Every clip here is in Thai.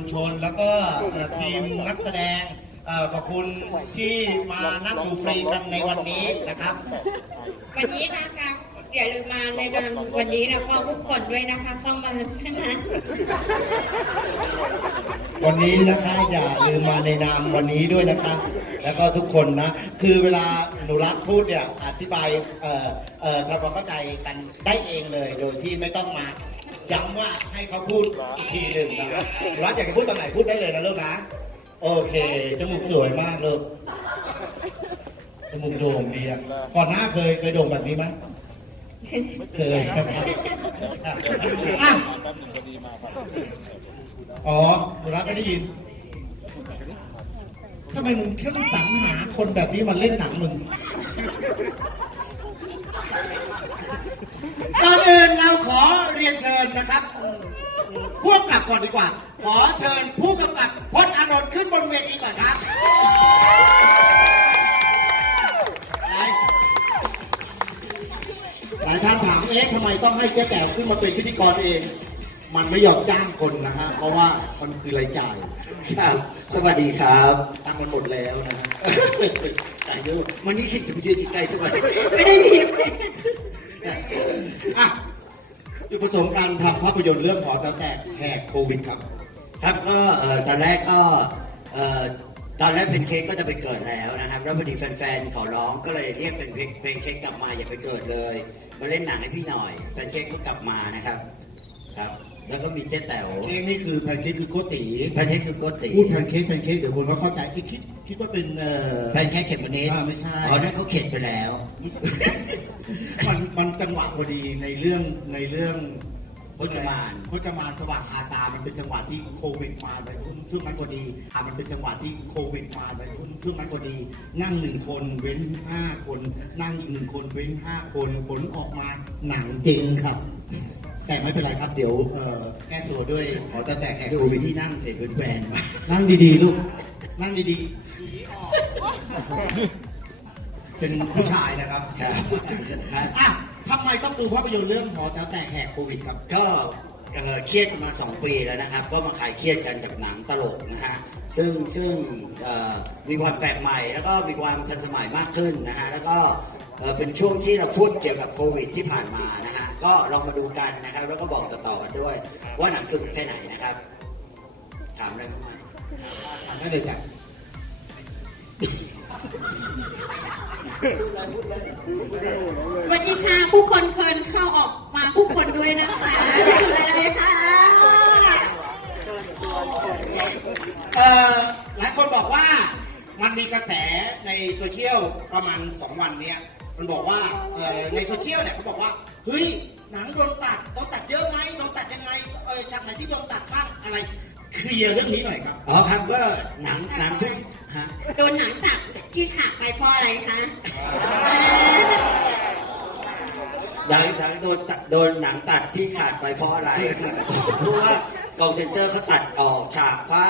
ลชน แล้วก็เอ่อทีมนักแสดงเอ่อขอบคุณที่มานั่งดูฟรีกันในวันนี้นะครับ วันนี้นะคะอย่าลืมมาในนามวันนี้แล้วก็ทุกคนด้วยนะคะต้องมานะคะวันนี้นะคะอย่าลืมมาในนามวันนี้ด้วยนะคะ แล้วก็ทุกคนนะ คือเวลาหนูรักพูดเนี่ยอธิบายเอ่อเอ่อทำความเข้าใจกันได้เองเลย โดยที่ไม่ต้องมา ย้ำว่าให้เขาพูดอีกทีหนึ่งนะครับรักอยากจะพูดตอนไหนพูดได้เลยนะลูกนะ โอเค จมูกสวยมากลูก จมูกโด่งดีอะ ก่อนหน้าเคยเคยโด่งแบบนี้ไหมเคยครับอะอ๋อหนูรักไม่ได้ยินทำไมมึงแค่ต้องสรรหาคนแบบนี้มาเล่นหนังมึงก่อนอื่นเราขอเรีย นเชิญนะครับผู้กำกับก่อนดีกว่า ขอเชิญผู้กำกับพจน์อานนท์ขึ้นบนเวทีก่อนครับหลายหลายท่านถามเอ๊ะทำไมต้องให้เจ๊แต๋วขึ้นมาเป็นพิธีกรเอง มันไม่ยอมจ้างคนนะฮะ เพราะว่ามันคือรายจ่ายครับสวัสดีครับตังค์มันหมดแล้วนะฮะอายุวันนี้สิจะไปยืนใกล้ๆทำไมไม่ได้ยินอะ จุดประสงค์การทำภาพยนตร์เรื่องหอแต๋วแตกแหกโควิดครับ ครับก็เอ่อตอนแรกก็เอ่อตอนแรกเพนเค้กก็จะไปเกิดแล้วนะครับ แล้วพอดีแฟนๆขอร้องก็เลยเรียกเป็นเพนเพนเค้กกลับมาอย่าไปเกิดเลย มาเล่นหนังให้พี่หน่อยแฟนเค้กก็กลับมานะครับ ครับ แล้วก็มีเจ๊แต๋วเค้กนี่คือแพนเค้กคือโกติแพนเค้กคือโกติพูดแพนเค้กแพนเค้กเดี๋ยวคนเขาเข้าใจคิดคิดคิดว่าเป็นเอ่อแพนเค้กเข็มวันนี้อ่าไม่ใช่อ๋อนั่นเขาเข็ดไปแล้ว มันมันจังหวะพอดีในเรื่องในเรื่องพจมานพจมานสว่างอาตา มันเป็นจังหวะที่โควิดมาไปซึ่งมันพอดีอะมันเป็นจังหวะที่โควิดมาไปซึ่งมันพอดี นั่งหนึ่งคนเว้นห้าคน นั่งอีกหนึ่งคนเว้นห้าคนผลออกมาหนังจริงครับ แต่ไม่เป็นไรครับ เดี๋ยวเอ่อแก้ตัวด้วยขอจะแตกแหกดูโคไปวิดที่นั่งเสร็จเป็นแฟนมานั่งดีๆ ลูก นั่งดีๆ เป็นผู้ชายนะครับครับอะทำไมต้องดูภาพยนตร์เรื่องหอแต๋วแตกแหกโควิดครับ ก็เอ่อเครียดมาสองปีแล้วนะครับ ก็มาขายเครียดกันกับหนังตลกนะฮะซึ่งซึ่งเอ่อมีความแปลกใหม่ แล้วก็มีความทันสมัยมากขึ้นนะฮะแล้วก็ เอ่อเป็นช่วงที่เราพูดเกี่ยวกับโควิดที่ผ่านมานะฮะก็ลองมาดูกันนะครับ แล้วก็บอกต่อๆกันด้วย ว่าหนังสนุกแค่ไหนนะครับ ถามอะไรบ้างไหมทำได้เลยจ้ะวันนี้ค่ะผู้คนเพลินเข้าออกมาผู้คนด้วยนะคะอะไรค่ะเอ่อหลายคนบอกว่ามันมีกระแสในโซเชียลประมาณ 2 วันเนี้ย มันบอกว่าเอ่อในโซเชียลเนี่ยเขาบอกว่าเฮ้ยหนังโดนตัดโดนตัดเยอะไหมโดนตัดยังไงเออฉากไหนที่โดนตัดบ้างอะไรเคลียร์เรื่องนี้หน่อยครับอ๋อครับก็หนังหนังทุกฮะโดนหนังตัดที่ฉากไปเพราะอะไรคะหนังหนังโดนตัดโดนหนังตัดที่ขาดไปเพราะอะไรเพราะว่ากองเซ็นเซอร์เขาตัดออกฉากพระ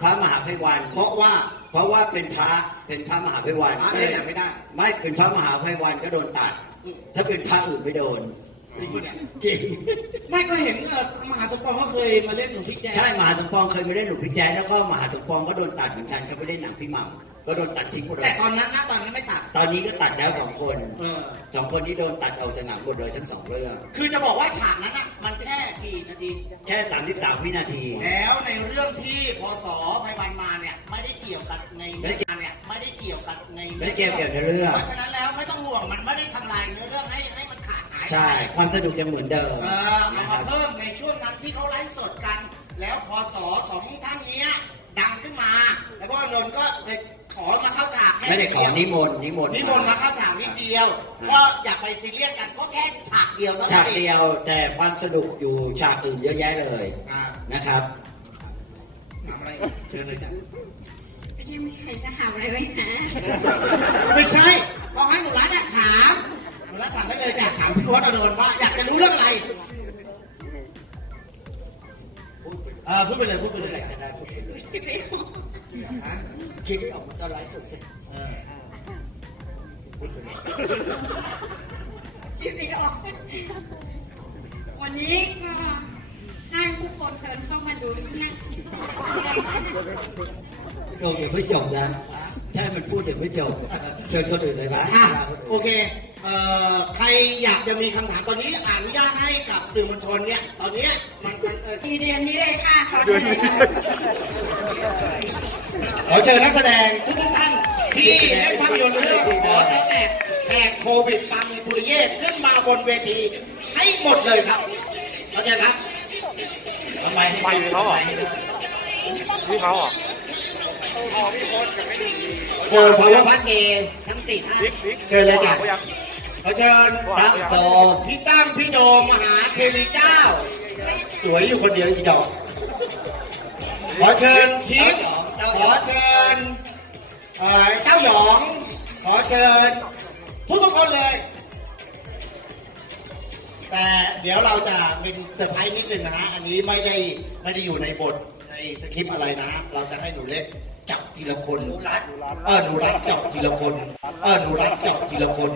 พระมหาภัยวันเพราะว่า เพราะว่าเป็นพระเป็นพระมหาภัยวันพระก็เล่นหนังไม่ได้ ไม่เป็นพระมหาภัยวันก็โดนตัด ถ้าเป็นพระอื่นไม่โดนจริงปะเนี่ยจริงไม่ก็เห็นเอ่อมหาสมปองก็เคยมาเล่นหนุ่มพี่แจ๊ใช่มหาสมปองเคยมาเล่นหลุมพี่แจ๊สแล้วก็มหาสมปองก็โดนตัดเหมือนกันเขาไปเล่นหนังพี่หม่ำ ก็โดนตัดทิ้งหมดเลแต่ยตอนนั้นนะตอนนั้นไม่ตัด ตอนนี้ก็ตัดแล้วสองคนเออ สองคนนี้โดนตัดออกจากหนังหมดเลยทั้งสองเรื่อง คือจะบอกว่าฉากนั้นอะ มันแค่กี่นาที แค่ 33 วินาที แล้วในเรื่องที่พศไพวันมาเนี่ยไม่ได้เกี่ยวกับในไม่เนื้ได้อเกี่ยวงานเนี่ยไม่ได้เกี่ยวกับในไม่ได้เกี่ยวกับในเรื่อง เพราะฉะนั้นแล้วไม่ต้องห่วงมันไม่ได้ทำลายเนื้อเรื่องให้ให้มันขาดหายไป ใช่ ความสนุกยังเหมือนเดิมเออเอานะคมารับ เพิ่มในช่วงนั้นที่เขาไลฟ์สดกัน แล้วพศสองท่านเนี้ยดังขึ้นมา แล้วก็นนท์ก็เลย ขอมาเข้าฉากแค่ไม่ได้ขอเยวนิมนต์นิมนต์นิมนต์มาเข้าฉากนิดเดียวก็อย่าไปซีเรียสกันก็แค่ฉากเดียวเท่าฉานั้นกเองเดียวแต่ความสนุกอยู่ฉากอื่นเยอะแยะเลยอ่านะครับทำอะไรเชิญเลยจ้ะไม่ใช่มีใครจะถามอะไรไหมคะไม่ใช่ก็ให้หนูรัตน์อะถามหนูรัตน์ถามได้เลยจ้ะถามพี่พศอานนท์ว่าอยากจะรู้เรื่องอะไรเออพูดไปเลยพูดไปเลยอยากจะได้พูดไปเลย คิดไม่ออกฮะคิดไม่ออกมันก็ไลฟ์สดเสร็จเออพูดไปเลยคิดไม่ออกวันนี้ก็ให้ทุกคนคนเชิญเข้ามาดูนั่งโดมยังไม่จบนะถ้ามันพูดยังไม่จบเชิญคนอื่นเลยนะอะโอเคเอ่อ ใครอยากจะมีคำถามตอนนี้อนุญาตให้กับสื่อมวลชนเนี่ย ตอนเนี้ยมันมันเอ่อสี่เดือนนี้เลยค่ะขอเชิญค่ะขอเชิญนักแสดงทุกทุกๆท่านที่เล่นภาพยนตร์เรื่องขอเจ้าแต่แขกโควิดปังปุริเยศขึ้นมาบนเวทีให้หมดเลยครับเข้าใจครับทำไมให้ไปอยู่เขาเหรอนี่เขาเหรอโอ้พลพัฒน์เองทั้งสี่ท่านบิ๊กบิ๊กเชิญเลยจ้ะเขอเชิญครับโตพี่ตั้มพี่โดมมหาเทวีเจ้า สวยอยู่คนเดียวอีดอกขอเชิญทิพย์ขอเชิญเต้าหยอง ขอเชิญ ทุกทุกคนเลย แต่เดี๋ยวเราจะเป็นเซอร์ไพรส์นิดนึงนะฮะ อันนี้ไม่ได้ไม่ได้อยู่ในบทในสคริปต์อะไรนะฮะ เราจะให้หนูเล็กจับทีละคนหนูรัดเออหนูรัดจับทีละคน เออหนูรัดจับทีละคน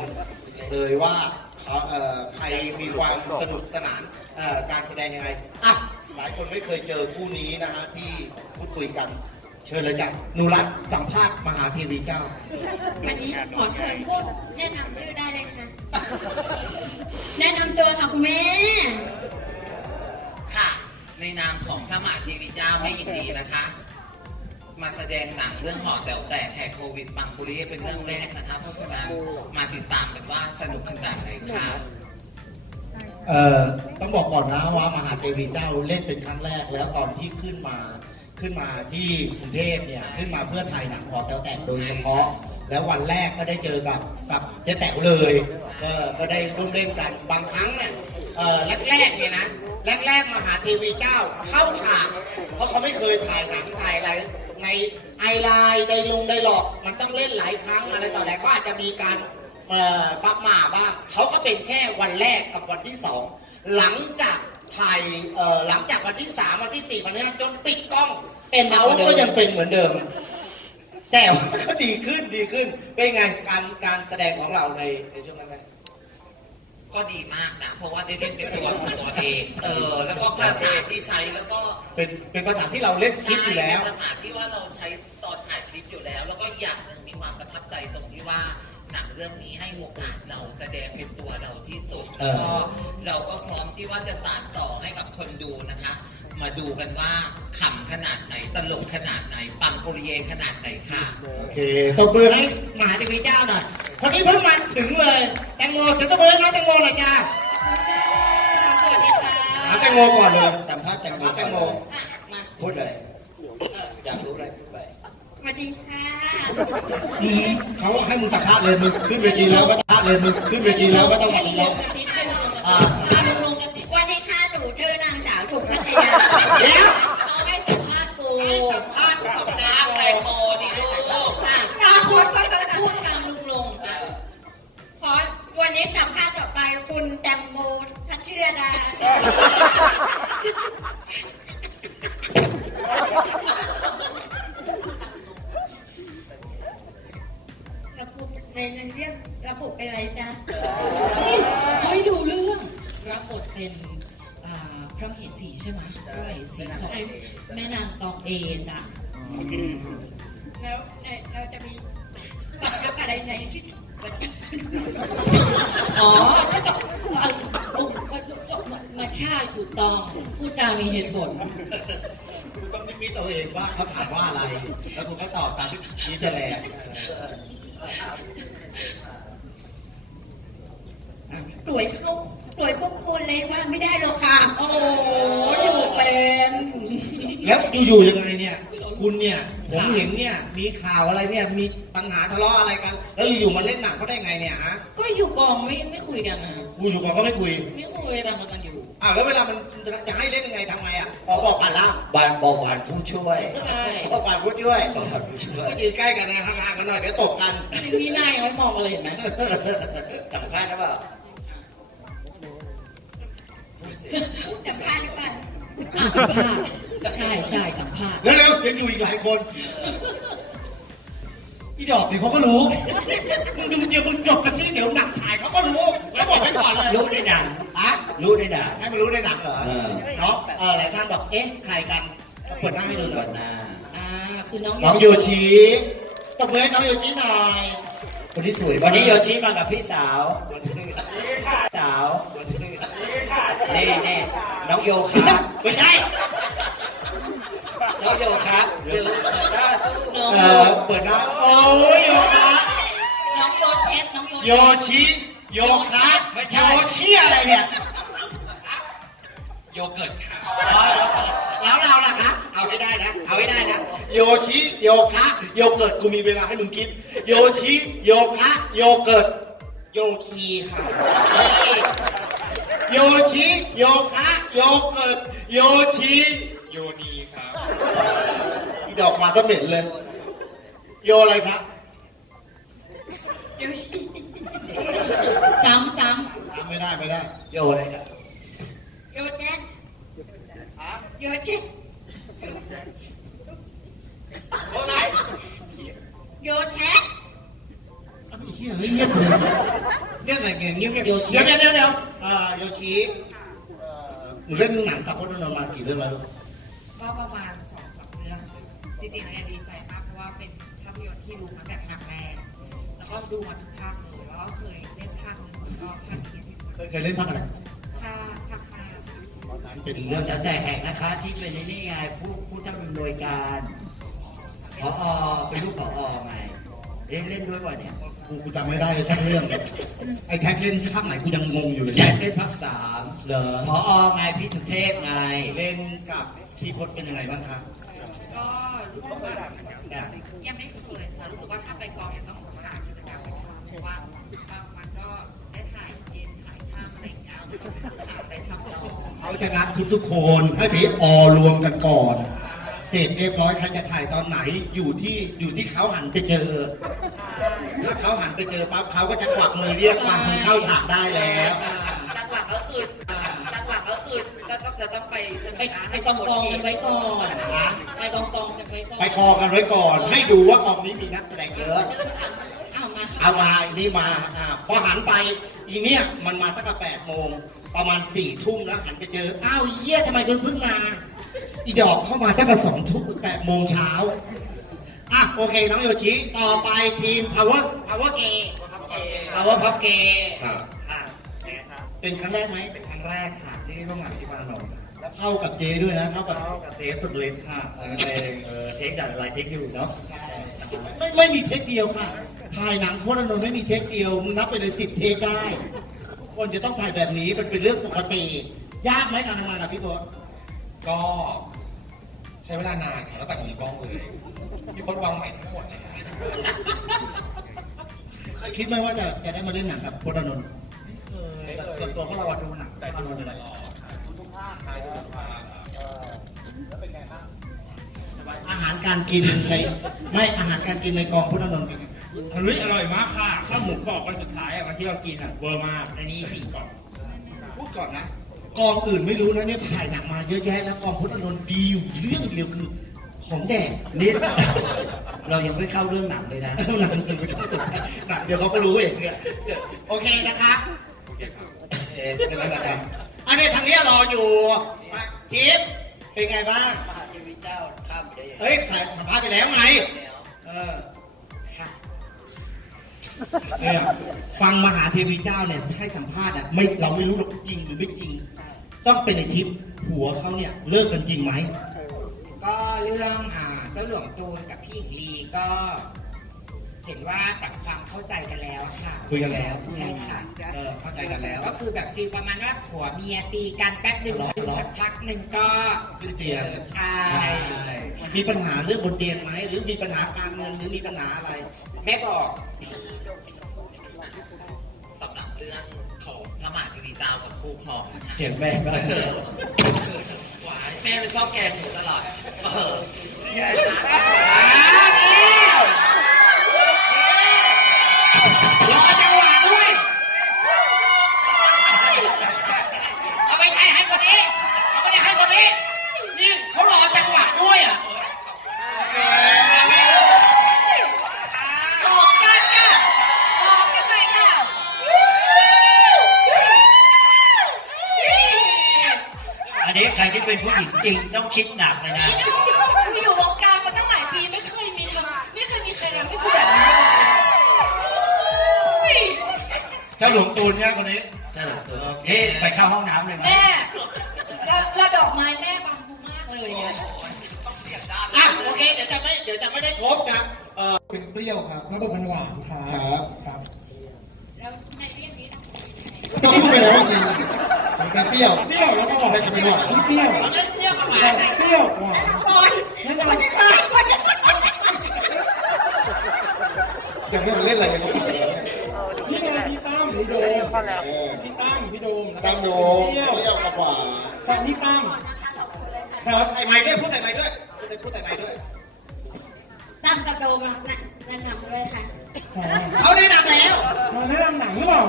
เลยว่าเขาเอ่อใครมีความสนุกสนานเอ่อการแสดงยังไงอะหลายคนไม่เคยเจอคู่นี้นะฮะที่พูดคุยกันเชิญเลยจ้ะหนูรัดสัมภาษณ์มหาเทวีเจ้า วันนี้ขอเชิญพูดแนะนำชื่อได้เลยค่ะ แนะนำตัวค่ะคุณแม่ค่ะ ในนามของพระมหาเทีวีเจ้าไม่ยินดีนะคะ มาแสดงหนังเรื่องหอแต๋วแตกแหกโควิดปังปุริเป็นเรื่องแรกนะคะเพราะฉะนั้นมาติดตามกันว่าสนุกขนาดไหนค่ะเอ่อต้องบอกก่อนนะว่ามหาเทวีเจ้าเล่นเป็นครั้งแรกแล้วตอนที่ขึ้นมาขึ้นมาที่กรุงเทพเนี่ยขึ้นมาเพื่อถ่ายหนังของแต๋วแตกโดยเฉพาะ แล้ววันแรกก็ได้เจอกับกับเจ๊แต๋วเลยก็ก็ได้ร่วมเล่นกันบางครั้งเนี่ยเอ่อแรกๆเนี่ยนะแรกๆมหาเทวีเจ้าเข้าฉากเพราะเขาไม่เคยถ่ายหนังถ่ายอะไร ในไอไลน์ไดลงไดหลอก มันต้องเล่นหลายครั้งอะไรต่ออะไรเขาอาจจะมีการเอ่อปักหมาบ้างเขาก็เป็นแค่วันแรกกับวันที่สองหลังจากถ่ายเอ่อหลังจากวันที่สามวันที่สี่วันที่ห้าจนปิดกล้องเป็นเขาก็ยังเป็นเหมือนเดิม แต่ว่าก็ดีขึ้นดีขึ้นเป็นไงการการแสดงของเราในในช่วงนั้น ก็ดีมากนะ เพราะว่าได้เล่นเป็นตัวของตัวเองเออ แล้วก็ภาษาที่ใช้แล้วก็เป็นเป็นภาษาที่เราเล่นคิดอยู่แล้ว ใช่เป็นภาษาที่ว่าเราใช้ตอนถ่ายคลิปอยู่แล้ว แล้วก็อีกอย่างหนึ่งมีความประทับใจตรงที่ว่าหนังเรื่องนี้ให้โอกาสเราแสดงเป็นตัวเราที่สุดเอแล้วอก็เราก็พร้อมที่ว่าจะสานต่อให้กับคนดูนะคะ มาดูกันว่าขำขนาดไหน ตลกขนาดไหน ปังปุริเยขนาดไหนค่ะ โอเคตบมือให้มหาเทวีเจ้าหน่อยคนนี้เพิ่งมาถึงเลย แตงโมเสียงตบมือให้น้องแตงโมหน่อยจ้าสวัสดีค่ะถามแตงโมก่อนเลย สัมภาษณ์แตงโมถามแตงโม อะมาพูดเลยอยากรู้อะไรพูดไปสวัสดีค่ะอืมเขาให้มึงสัมภาษณ์เลยมึงขึ้นเวทีแล้วก็สัมภาษณ์เลยมึงขึ้นเวทีแล้วก็ต้องสัมภาษณ์แล้ว กระซิบเป็นลงกระซิบอ่า อะลุงลงกระซิบสวัสดีค่ะหนูชื่อนางสาวถูกพัทยา เดี๋ยวเขาให้สัมภาษณ์กูสัมภาษณ์กับนางแตงโมดิลูกอะเราพูดพูดตามลุงลงอะขอวันนี้สัมภาษณ์ต่อไปคุณแตงโมพัชรดาระบุในเรื่องระบุเป็นอะไรจ๊ะให้ดูเรื่องรับบทเป็น อ่าพระมเหสีใช่ไหมพระมเหสีของแม่นางตองเอจ้ะแล้วเราจะมีวัฒนอะไรในที่วันที่อ๋อใช่ก็เอาเอามาชาถูกต้องพูดจามีเหตุผลคุณต้องนิมิตเอาเองว่าเขาถามว่าอะไร แล้วคุณก็ตอบตามที่นี้จะแหละ สวยเข้าสวยพวกคนเลยว่าไม่ได้หรอกค่ะ โอ้อยู่เป็นแล้วอยู่ๆยังไงเนี่ย คุณเนี่ยผมเห็นเนี่ยมีข่าวอะไรเนี่ยมีปัญหาทะเลาะอะไรกัน แล้วอยู่ๆมาเล่นหนังเขาได้ไงเนี่ยฮะก็อยู่กองไม่ไม่คุยกันนะกูอยู่ก่อนก็ไม่คุยไม่คุยแต่างคนต่างอยู่อ้าวแล้วเวลามันจะให้เล่นยังไงทำไงอะอ๋อบอกผ่านล่ามบานบอกหวานผู้ช่วยใช่บอกผ่านผู้ช่วยบอกหวานผู้ช่วยก็ยืนใกล้กันนะห่างๆกันหน่อยเดี๋ยวตบกันสิ่งนี้นายยังไม่มองกันเลยเห็นไหมสัมภาษณ์หรือเปล่า สัมภาษณ์หรือเปล่าอะสัมภาษณ์ใช่ใช่สัมภาษณ์ แล้วเร็วยังอยู่อีกหลายคนอีดอกเดี๋ยวเขาก็รู้ มึงดูเดี๋ยวมึงจบจากนี้เดี๋ยวหนังฉายเขาก็รู้แล้วบอกไว้ก่อนเลยรู้ในหนังอะรู้ในหนัง ให้มันรู้ในหนังเหรอเออ เนาะเออหลายท่านบอกเอ๊ะใครกันเปิดหน้าให้ดูหน่ก่ออยนหน้า อ่า คือน้องน้องโยชิตบมือให้น้องโยชิหน่อย คนที่สวยมากวันนี้โยชิมากับพี่สาวสาวนี่นี่น้องโยคะไม่ใช่น้องโยคะหรือเปิดหน้าสู้น้องเออเปิดหน้าโอ้ยโยคะน้องโยเชฟน้องโยเชฟโยชิโยคะโยชิอะไรเนี่ยโยเกิร์ตค่ะแล้วเราล่ะคะเอาให้ได้นะ เอาให้ได้นะ โยชิโยคะโยเกิร์ตกูมีเวลาให้มึงคิด โยชิโยคะโยเกิร์ตโยคีค่ะ โยชิโยคะโยเกิร์ตโยชิโยนีครับอีดอกมาก็เหม็นเลย โยอะไรครับโยชิซ้ำซ้ตามไม่ได้ไม่ได้ โยอะไรครับโยเจ็ตโยเจ็ต โยอะไรโยแท้เหี้ยเงียบเลยเงียบอะไรเงี้ยเงียบเงียบเดี๋ยวเดี๋ยวเดี๋ยวอ่าโยชิเอ่อหนูเล่นหนังกับพจน์นนมากี่เรื่องแล้วลูกก็ประมาณสองสามเรื่องจริงๆแล้วเนี่ยดีใจมากเพราะว่าเป็นภาพยนตร์ที่ดูมาแต่ภาคแรกแล้วก็ดูมาทุกภาคเลยแล้วก็เคยเล่นภาคหนึ่งแล้วก็ภาคที่เคยเคยเล่นภาคอะไรภาคภาคห้าตอนนั้นเป็นเรื่องงจะแสแหกนะคะที่เป็นนี่ไงผู้ผู้ทำอำนวยการ พอเป็นลูกพอไงเล่นเล่นด้วยวะเนี่ยกูกูจำไม่ได้เลยทั้งเรื่องไอ้แท็กเล่นภาคไหนกูยังงงอยู่เลยแจ็คเล่นภาคสามเหรอพอไงพี่สุเทพไงเล่นกับพี่พจน์เป็นยังไงบ้างครับก็รู้สึกว่ายังไม่เคยค่ะรู้สึกว่าถ้าไปกองเนี่ยต้องหากิจกรรมไปทำเพราะว่าบางวันก็ได้ถ่ายเย็นถ่ายข้ามอะไรอย่างเงี้ยก็หาอะไรทำไปก่อนเขาจะนัดทุกๆคนให้พี่ออรวมกันก่อน เสร็จเรียบร้อยใครจะถ่ายตอนไหนอยู่ที่อยู่ที่เขาหันไปเจอ ถ้าเขาหันไปเจอปั๊บเขาก็จะกวักมือเรียกมามึงเข้าฉากได้แล้ว หลักๆก็คือหลักๆก็คือก็ต้องจะต้องไปเสนไปอไปกองกองกันไว้ก่อนนะไปกองกองกันไว้ก่อนไปคอกันไว้ก่อน ให้ดูว่ากองนี้มีนักแสดงเยอะ เอามาค่ะเอามาอีนี่มาอ่าพอหันไปอีเนี่ยมันมาตั้งแต่แปดโมงประมาณสี่ทุ่มแล้วหันไปเจอ อ้าวเยี่ยทำไมเพิ่งเพิ่งมา อีดอกเข้ามาตั้งแต่สองทุ่มแปดโมงเช้าอะโอเค น้องโยชิ ต่อไปทีม power power gay power pop gay ครับอะเป็นครั้งแรกไหมเป็นครั้งแรกค่ะที่ร่วมงานที่บ้านเราแล้วเข้ากับเจด้วยนะ เข้ากับเข้ากับเทสสุดฤทธิ์ค่ะเออเพลงเออเทคจากหลายเทคอยู่เนาะไม่ไม่มีเทคเดียวค่ะ ถ่ายหนังพจน์อานนท์ไม่มีเทคเดียวมึงนับไปเลยสิบเทคได้ทุกคนจะต้องถ่ายแบบนี้มันเป็นเรื่องปกติ ยากไหมการทำงานกับพี่พจน์ ก็ใช้เวลานานค่ะตั้งแต่มีกล้องเลยพี่พจน์วางใหม่ทั้งหมดเลยค่ะเคยคิดไหมว่าจะจะได้มาเล่นหนังกับพจน์อานนท์แต่ส่วนตัวพวกเราอะดูหนังแต่ที่ดูตลอดอาหารการกินในไม่อาหารการกินในกองพจน์อานนท์เป็นไงเฮ้ยอร่อยมากค่ะข้าวหมูกรอบวันสุดท้ายอะวันที่เรากินอะเวอร์มากอันนี้สี่กล่องพูดก่อนนะ กองอื่นไม่รู้นะเนี่ยถ่ายหนังมาเยอะแยะแล้วกองพจน์อานนท์ดีอยู่เรื่องเดียวคือของแดกนี่เรายังไม่เข้าเรื่องหนังเลยนะ หนังไม่ต้องตกใจหนังเดี๋ยวเขาก็รู้เองเนี่ยโอเคนะคะโอเคเป็นไรกันอันนี้ทางนี้รออยู่มาทิพย์เป็นไงบ้างทีวีเจ้าข้ามไปได้ยังไงเฮ้ยถ่ายสัมภาษณ์ไปแล้วไงเออเนี่ยฟังมหาเทวีเจ้าเนี่ยให้สัมภาษณ์อะไม่เราไม่รู้หรอกจริงหรือไม่จริง ต้องเป็นในทิปผัวเขาเนี่ยเลิกกันจริงไหมก็เรื่องอ่าเจ้าหลวงตูนกับพี่หญิงลีก็เห็นว่าปรับความเข้าใจกันแล้วค่ะคุยกันแล้ว ใช่ค่ะเออเข้าใจกันแล้ว ก็คือแบบฟีลประมาณว่าผัวเมียตีกันแป๊บหนึ่งทะเลาะซึ่งทะเลาะ สักพักหนึ่งก็ขึ้นเตียงใช่มีปัญหาเรื่องบนเตียงไหมหรือมีปัญหาการเงินหรือมีปัญหาอะไร แม่บอกสำหรับเรื่อง ของพระมหาเทวีเจ้ากับคู่ครองนะคะเสียงแม่ก็หวานแม่เป็นชอบแกงหนูตลอดเออรอจังหวะ จริงต้องคิดหนักเลยนะ กูอยู่วงการมาตั้งหลายปีไม่เคยมีทำไม่เคยมีใครทำให้กูแบบนี้เลยเจ้าหลวงตูนเนี่ยคนนี้เจ้าหลวงตูนเฮ้ยไปเข้าห้องน้ำเลยไหมแม่แล้วแล้วดอกไม้แม่บังกูมากเลยเนี่ยอะโอเคเดี๋ยวจะไม่เดี๋ยวจะไม่ได้ครบนะเออเป็นเปรี้ยวครับระบบมันหวานครับครับครับแล้วในเรื่องนี้นะต้องพูดไปแล้วจริงเป็นเปรี้ยวเปรี้ยวแล้วก็หวานเป็นหวานเปรี้ยว ตอนเล่น เปรี้ยวกับหวานเปรี้ยวหวานก่อนก่อนจะตายก่อนจะตายยังไม่ทันเล่นอะไรเลยเขาตัดไปแล้วนี่ไงพี่ตั้มพี่โดมพี่ตั้มพี่โดมตั้งโดเปรี้ยวเปรี้ยวกับหวานใช่พี่ตั้มครับใส่ไม้ด้วยพูดใส่ไม้ด้วยพูดใส่ไม้ด้วยตามกับโดมนะแนะนำด้วยค่ะเขาแนะนำแล้วมาแนะนำหนังหรือเปล่า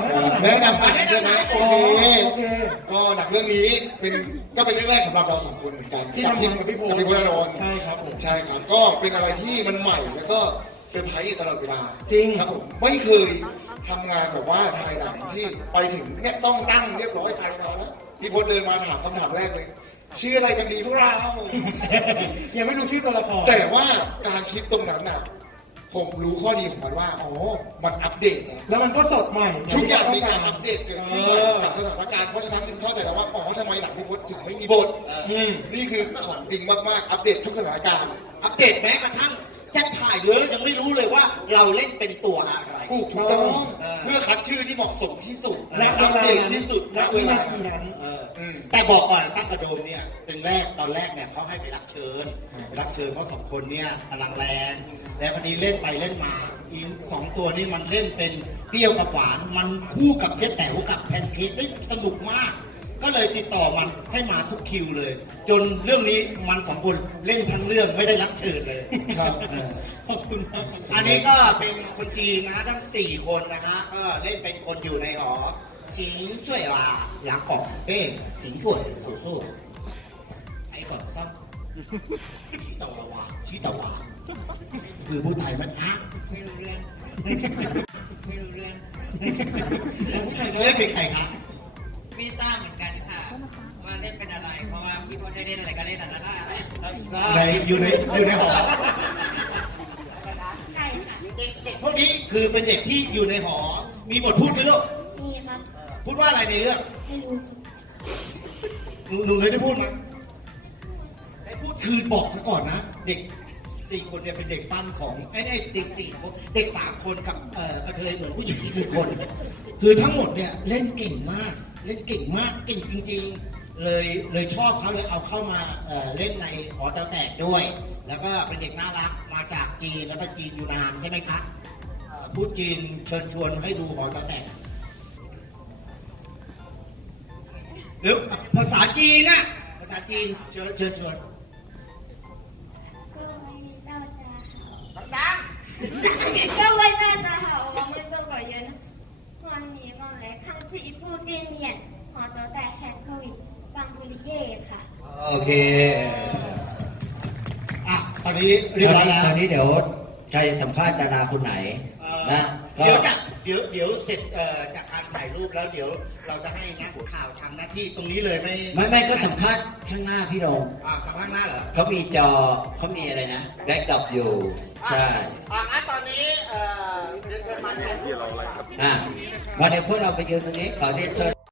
แนะนำหนังใช่ไหมโออ๋อเคโอเคก็หนัง เรื่องนี้เป็นก็เป็นเรื่องแรกสำหรับเราสองคนเหมือนกันที่ทำกับพี่พงศ์กับพี่พลนนท์ใช่ครับผม ใช่ครับ ก็เป็นอะไรที่มันใหม่แล้วก็เซอร์ไพรส์อยู่ตลอดเวลาจริง ครับผมไม่เคยทำงานแบบว่าถ่ายหนังที่ไปถึงเนี่ยต้องตั้งเรียบร้อยไปนอนแล้วพี่พลเดินมาถามคำถามแรกเลย ชื่ออะไรกันดีพวกเรา ยังไม่รู้ชื่อตัวละครแต่ว่าการคิดตรงนั้นน่ะ ผมรู้ข้อดีของมันว่าอ๋อมันอัปเดตนะ แล้วมันก็สดใหม่ทุกอย่างมีการอัปเดตเกิดขึ้นมาจากสถานการณ์เพราะฉะนั้นจึงเข้าใจแล้วว่าอ๋อทำไมหนังพี่พจน์ถึงไม่มีบท อืม นี่คือของจริงมาก ๆ อัปเดตทุกสถานการณ์ อัปเดตแม้กระทั่ง จะถ่ายเยอะยังไม่รู้เลยว่าเราเล่นเป็นตัวอะไร ถูกถูกต้ต้อองงเพื่อคัดชื่อที่เหมาะสมที่สุดและอัปเดตเวลานั้นที่สุดณณวิเวลานาทีนั้น เอออืม แต่บอกก่อนตั้งกระโดมเนี่ยเป็นแรกตอนแรกเนี่ยเขาให้ไปรับเชิญไปรับเชิญเพราะสองคนเนี่ยพลังแรง แล้วคนนี้เล่นไปเล่นมาอีกสองตัวนี้มันเล่นเป็นเปรี้ยวกับหวาน มันคู่กับเจ๊แต๋วกับแพนเค้กได้สนุกมาก ก็เลยติดต่อมันให้มาทุกคิวเลย จนเรื่องนี้มันสองคนเล่นทั้งเรื่องไม่ได้รับเชิญเลยครับเออขอบคุณมากอันนี้ก็เป็นคนจีนนะทั้งสี่คนนะคะก็เล่นเป็นคนอยู่ในหอสิงช่วยว่าหลังกอกเป้สิงช่วยสู้สู้ไอ้ก่อนซ่อมชี้ตะวาชี้ตะวาคือผู้ไทยมันฮะไม่รู้เรื่องไม่รู้เรื่องเล่นเป็นใครครับ ไม่ทราบเหมือนกันค่ะว่าเล่นเป็นอะไร เพราะว่าพี่พจน์ได้เล่นอะไรก็เล่นอันนั้นได้ในอยู่ในอยู่ในหอใช่ค่ะเด็กพวกนี้คือเป็นเด็กที่อยู่ในหอ มีบทพูดไหมลูกนี่ครับ พูดว่าอะไรในเรื่องให้รู้หนูหนูเคยได้พูดไหมได้พูดคือบอกซะก่อนนะ เด็กสี่คนเนี่ยเป็นเด็กปั้นของไอ้ไอ้เด็กสี่คนเด็กสามคนกับเอ่อกระเทยเหมือนผู้หญิงอีกหนึ่งคน คือทั้งหมดเนี่ยเล่นเก่งมาก เล่นเก่งมากเก่งจริง ๆ เลยเลยชอบเขาเลยเอาเข้ามาเเล่นในหอแตวแตกด้วย แล้วก็เป็นเด็กน่ารักมาจากจีนแล้วก็จีนอยู่นานใช่ไหมคะพูดจีนเชิญชวนให้ดูหอแตวแตกหรือภาษาจีนนะภาษาจีนเชิญเชิญชวน ก็ไม่น่าจะาดังก็ไม่น่าจะา เป็เหรีอแตกแหกโควิดฟังบุริเย่ค่ะ โอเค อะ ตอนนี้เรียบร้อยแล้ว ตอนนี้เดี๋ยวใครสัมภาษณ์ดาราคนไหนนะ เดี๋ยวจากเดี๋ยวเดี๋ยวเสร็จเอ่อจาก ถ่ายรูปแล้วเดี๋ยวเราจะให้นักข่าวทำหน้าที่ตรงนี้เลยไม่ไม่ไม่ก็สัมภาษณ์ข้างหน้าพี่โดงอ่าสัมภาษณ์หน้าเหรอเขามีจอเขามีอะไรนะแบ็กดรอปอยู่ ใช่อ่างั้นตอนนี้เอ่อเรียนเชิญมาถ่ายรูปอะวันนี้พวกเราไปยืนตรงนี้ขอเรียนเชิญ